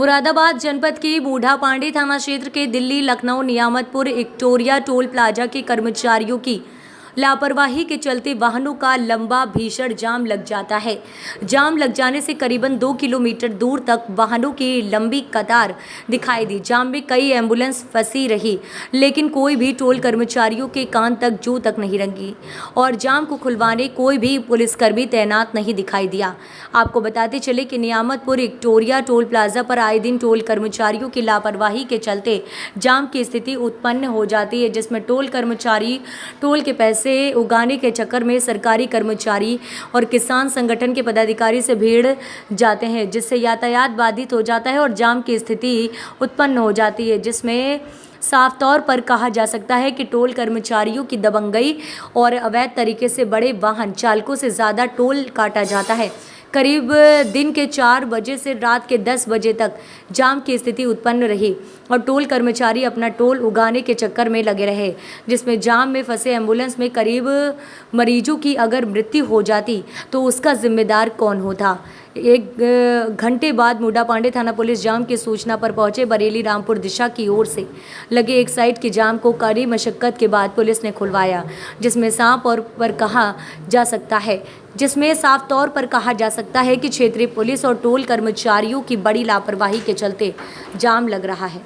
मुरादाबाद जनपद के बूढ़ापांडी थाना क्षेत्र के Delhi Lucknow Niyamatpur Victoria toll plaza के कर्मचारियों की लापरवाही के चलते वाहनों का लंबा भीषण जाम लग जाता है। जाम लग जाने से करीबन 2 किलोमीटर दूर तक वाहनों की लंबी कतार दिखाई दी। जाम में कई एम्बुलेंस फंसी रही, लेकिन कोई भी टोल कर्मचारियों के कान तक जू तक नहीं रंगी और जाम को खुलवाने कोई भी पुलिसकर्मी तैनात नहीं दिखाई दिया। आपको बताते चले कि नियामतपुर विक्टोरिया टोल प्लाजा पर आए दिन टोल कर्मचारियों की लापरवाही के चलते जाम की स्थिति उत्पन्न हो जाती है, जिसमें टोल कर्मचारी टोल के पैसे उगाने के चक्कर में सरकारी कर्मचारी और किसान संगठन के पदाधिकारी से भिड़ जाते हैं, जिससे यातायात बाधित हो जाता है और जाम की स्थिति उत्पन्न हो जाती है, जिसमें साफ तौर पर कहा जा सकता है कि टोल कर्मचारियों की दबंगई और अवैध तरीके से बड़े वाहन चालकों से ज़्यादा टोल काटा जाता है। करीब दिन के 4 बजे से रात के 10 बजे तक जाम की स्थिति उत्पन्न रही और टोल कर्मचारी अपना टोल उगाने के चक्कर में लगे रहे, जिसमें जाम में फंसे एम्बुलेंस में करीब मरीजों की अगर मृत्यु हो जाती तो उसका जिम्मेदार कौन होता। 1 घंटे बाद बूढ़ापांडी थाना पुलिस जाम की सूचना पर पहुंचे। बरेली रामपुर दिशा की ओर से लगे एक साइड के जाम को कड़ी मशक्कत के बाद पुलिस ने खुलवाया, जिसमें साफ तौर पर कहा जा सकता है कि क्षेत्रीय पुलिस और टोल कर्मचारियों की बड़ी लापरवाही के चलते जाम लग रहा है।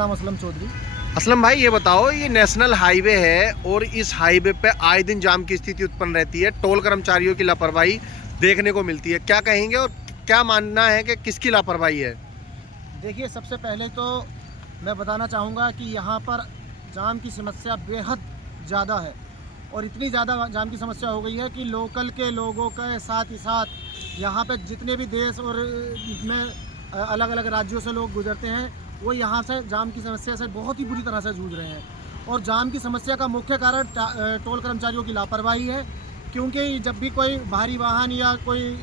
नाम असलम चौधरी। असलम भाई, ये बताओ, ये नेशनल हाईवे है और इस हाईवे पे आए दिन जाम की स्थिति उत्पन्न रहती है, टोल कर्मचारियों की लापरवाही देखने को मिलती है। क्या कहेंगे और क्या मानना है कि किसकी लापरवाही है? देखिए, सबसे पहले तो मैं बताना चाहूँगा कि यहाँ पर जाम की समस्या बेहद ज़्यादा है और इतनी ज़्यादा जाम की समस्या हो गई है कि लोकल के लोगों के साथ ही साथ यहाँ पे जितने भी देश और में अलग अलग राज्यों से लोग गुजरते हैं, वो यहाँ से जाम की समस्या से बहुत ही बुरी तरह से जूझ रहे हैं। और जाम की समस्या का मुख्य कारण टोल कर्मचारियों की लापरवाही है, क्योंकि जब भी कोई भारी वाहन या कोई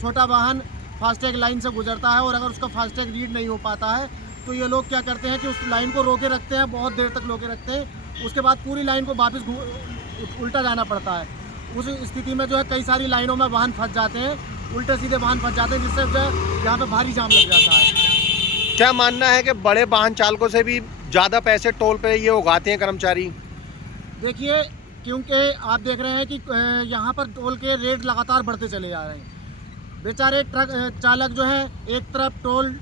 छोटा वाहन फास्टैग लाइन से गुजरता है और अगर उसका फास्टैग रीड नहीं हो पाता है तो ये लोग क्या करते हैं कि उस लाइन को रोके रखते हैं, बहुत देर तक रोके रखते हैं। उसके बाद पूरी लाइन को वापस उल्टा जाना पड़ता है। उस स्थिति में जो है कई सारी लाइनों में वाहन फंस जाते हैं, उल्टे सीधे वाहन फंस जाते हैं, जिससे जो है यहाँ पे भारी जाम लग जाता है। क्या मानना है कि बड़े वाहन चालकों से भी ज़्यादा पैसे टोल पे ये उगाते हैं कर्मचारी? देखिए, क्योंकि आप देख रहे हैं कि यहाँ पर टोल के रेट लगातार बढ़ते चले जा रहे हैं। बेचारे ट्रक चालक जो है एक तरफ टोल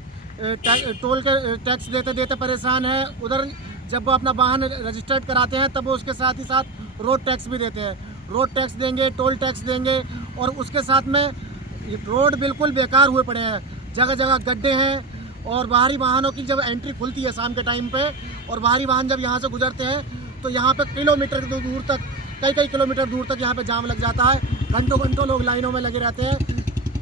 के टैक्स देते देते परेशान है, उधर जब वो अपना वाहन रजिस्टर्ड कराते हैं तब वो उसके साथ ही साथ रोड टैक्स भी देते हैं। रोड टैक्स देंगे, टोल टैक्स देंगे और उसके साथ में रोड बिल्कुल बेकार हुए पड़े हैं, जगह जगह गड्ढे हैं। और बाहरी वाहनों की जब एंट्री खुलती है शाम के टाइम पे और बाहरी वाहन जब यहाँ से गुजरते हैं तो यहाँ पे किलोमीटर दूर तक, कई किलोमीटर दूर तक यहाँ पे जाम लग जाता है। घंटों घंटों लोग लाइनों में लगे रहते हैं।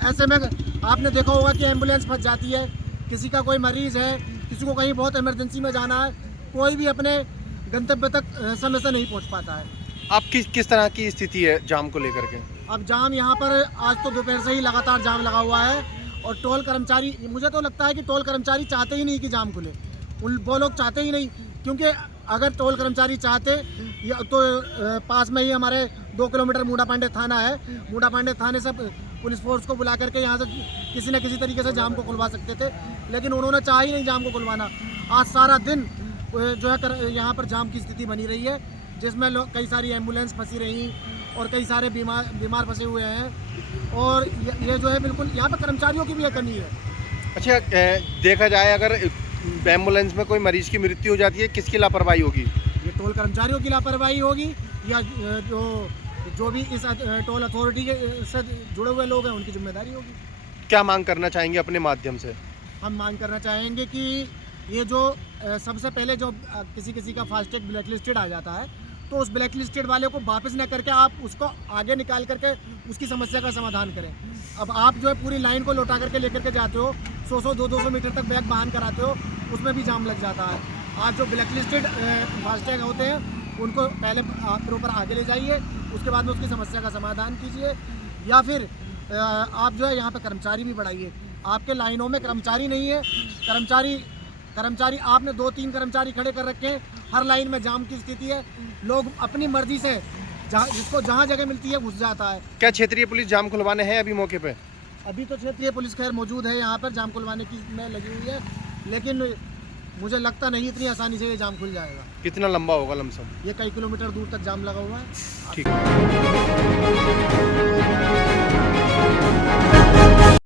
ऐसे में आपने देखा होगा कि एम्बुलेंस फंस जाती है, किसी का कोई मरीज़ है, किसी को कहीं बहुत इमरजेंसी में जाना है, कोई भी अपने गंतव्य तक समय से नहीं पहुँच पाता है। अब किस तरह की स्थिति है जाम को लेकर के? अब जाम यहाँ पर आज तो दोपहर से ही लगातार जाम लगा हुआ है और टोल कर्मचारी, मुझे तो लगता है कि टोल कर्मचारी चाहते ही नहीं कि जाम खुले। वो लोग चाहते ही नहीं, क्योंकि अगर टोल कर्मचारी चाहते तो पास में ही हमारे 2 किलोमीटर बूढ़ापांडी थाना है, बूढ़ापांडी थाने से पुलिस फोर्स को बुला करके यहाँ से किसी न किसी तरीके से जाम को खुलवा सकते थे, लेकिन उन्होंने चाहा ही नहीं जाम को खुलवाना। आज सारा दिन जो है यहाँ पर जाम की स्थिति बनी रही है, जिसमें कई सारी एम्बुलेंस फंसी रही और कई सारे बीमार फंसे हुए हैं और ये जो है बिल्कुल यहाँ पर कर्मचारियों की भी एक कमी है। अच्छा, देखा जाए अगर एम्बुलेंस में कोई मरीज की मृत्यु हो जाती है, किसकी लापरवाही होगी? ये टोल कर्मचारियों की लापरवाही होगी या जो भी इस टोल अथॉरिटी से जुड़े हुए लोग हैं उनकी जिम्मेदारी होगी। क्या मांग करना चाहेंगे अपने माध्यम से? हम मांग करना चाहेंगे कि ये जो सबसे पहले जो किसी का फास्टैग ब्लैक लिस्टेड आ जाता है तो उस ब्लैक लिस्टेड वाले को वापस न करके आप उसको आगे निकाल करके उसकी समस्या का समाधान करें। अब आप जो है पूरी लाइन को लौटा करके लेकर के जाते हो, 100-200 मीटर तक बैग वाहन कराते हो, उसमें भी जाम लग जाता है। आप जो ब्लैक लिस्टेड फास्टैग होते हैं उनको पहले प्रॉपर आगे ले जाइए, उसके बाद में उसकी समस्या का समाधान कीजिए, या फिर आप जो है यहाँ पर कर्मचारी भी बढ़ाइए। आपके लाइनों में कर्मचारी नहीं है, कर्मचारी आपने 2-3 कर्मचारी खड़े कर रखे हैं, हर लाइन में जाम की स्थिति है, लोग अपनी मर्जी से जिसको जहाँ जगह मिलती है घुस जाता है। क्या क्षेत्रीय पुलिस जाम खुलवाने हैं अभी मौके पे? अभी तो क्षेत्रीय पुलिस खैर मौजूद है यहाँ पर, जाम खुलवाने की में लगी हुई है, लेकिन मुझे लगता नहीं इतनी आसानी से ये जाम खुल जाएगा। कितना लंबा होगा लमसम? ये कई किलोमीटर दूर तक जाम लगा हुआ है। ठीक है।